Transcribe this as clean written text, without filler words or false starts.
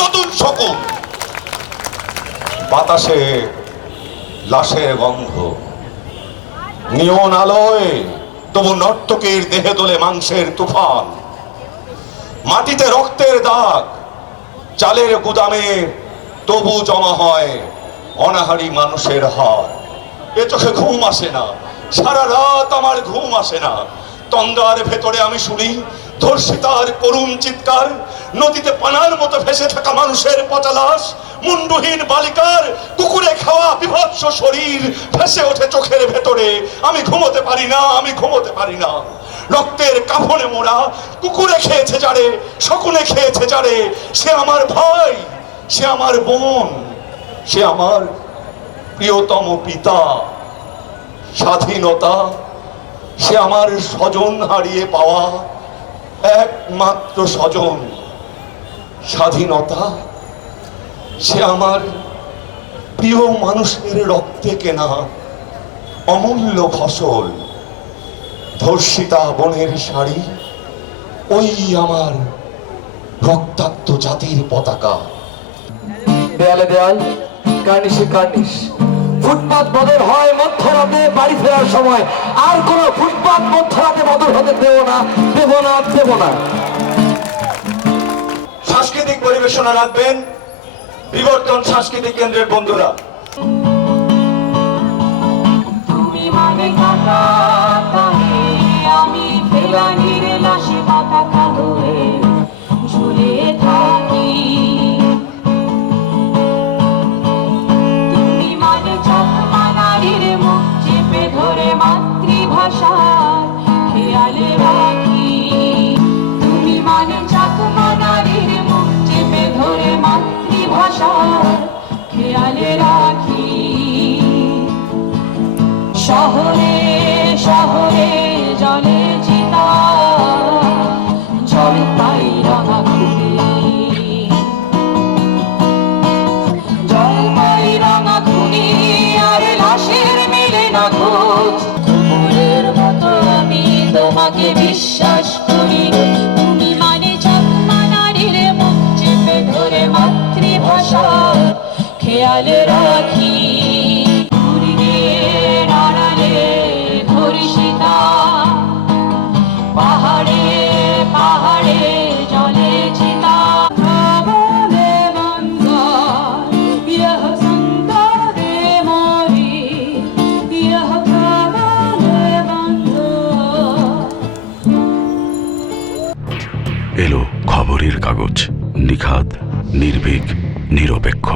নতুন শকুন। বাতাসে লাশের গন্ধ, নিয়ন আলোয় তবু নর্তকীর দেহে তোলে মাংসের তুফান। মাটিতে রক্তের দাগ, চালের গুদামে তবু জমা হয় অনাহারী মানুষের হার। এ চোখে ঘুম আসে না, সারা রাত আমার ঘুম আসে না। তন্দ্রার ভেতরে আমি শুনি ধর্ষিতার করুণ চিৎকার, নদীতে পানার মতো ভেসে থাকা মানুষের পচা লাশ, মুন্ডুহীন বালিকার কুকুরে খাওয়া বিভৎস শরীর ভেসে ওঠে চোখের ভেতরে। আমি ঘুমোতে পারি না, আমি ঘুমোতে পারি না। রক্তের কাফনে মোড়া কুকুরে খেয়েছে যারে, শকুনে খেয়েছে যারে, সে আমার ভাই, সে আমার বোন, সে আমার প্রিয়তম পিতা। স্বাধীনতা সে আমার স্বজন হারিয়ে পাওয়া একমাত্র স্বজন। স্বাধীনতা সে আমার প্রিয় মানুষের রক্তে কেনা অমূল্য ফসল। ধর্ষিতা বোনের শাড়ি, ওই আমার রক্তাক্ত জাতির পতাকা। দেয়ালে দেয়াল, কার্নিশে কার্নিশ। ফুটপাত বদল হয় মধ্যরাতে বাড়ি ফেরার সময়। আর কোন ফুটপাত মধ্যরাতে বদল হতে দেব না, দেব না, দেব না। সাংস্কৃতিক পরিবেশনা রাখবেন বিবর্তন সাংস্কৃতিক কেন্দ্রের বন্ধুরা। তুমি মানে কাটা কানে, আমি ফেলানির লাশে পতাকা হয়ে ঝুলে থাকি। তুমি মানে চাকমা নারীর মুখ চেপে ধরে মাতৃভাষার খেয়ালে রাখি। তুমি মানে চাকমা নারীর মুখ চেপে ধরে মাতৃভাষার খেয়ালে রাখি। শহরে শহরে জলে চিতা, জল তাই রাঙা খুলি, জল তাই রাঙা খুলি, আর লাশের মিলে না খোঁজ। কুকুরের মতো আমি তোমাকে বিশ্বাস করি। তুমি মানে চাকমা নারীর মুখ চেপে ধরে মাতৃভাষার খেয়ালে রাখি। পাহাড়ে পাহাড়ে জলে চিতা, বলে বন্ধন ইহ সুন্দরে মরি, ইহ বলে বন্ধন। এলো খবরের কাগজ, নিখাদ, নির্ভীক, নিরপেক্ষ।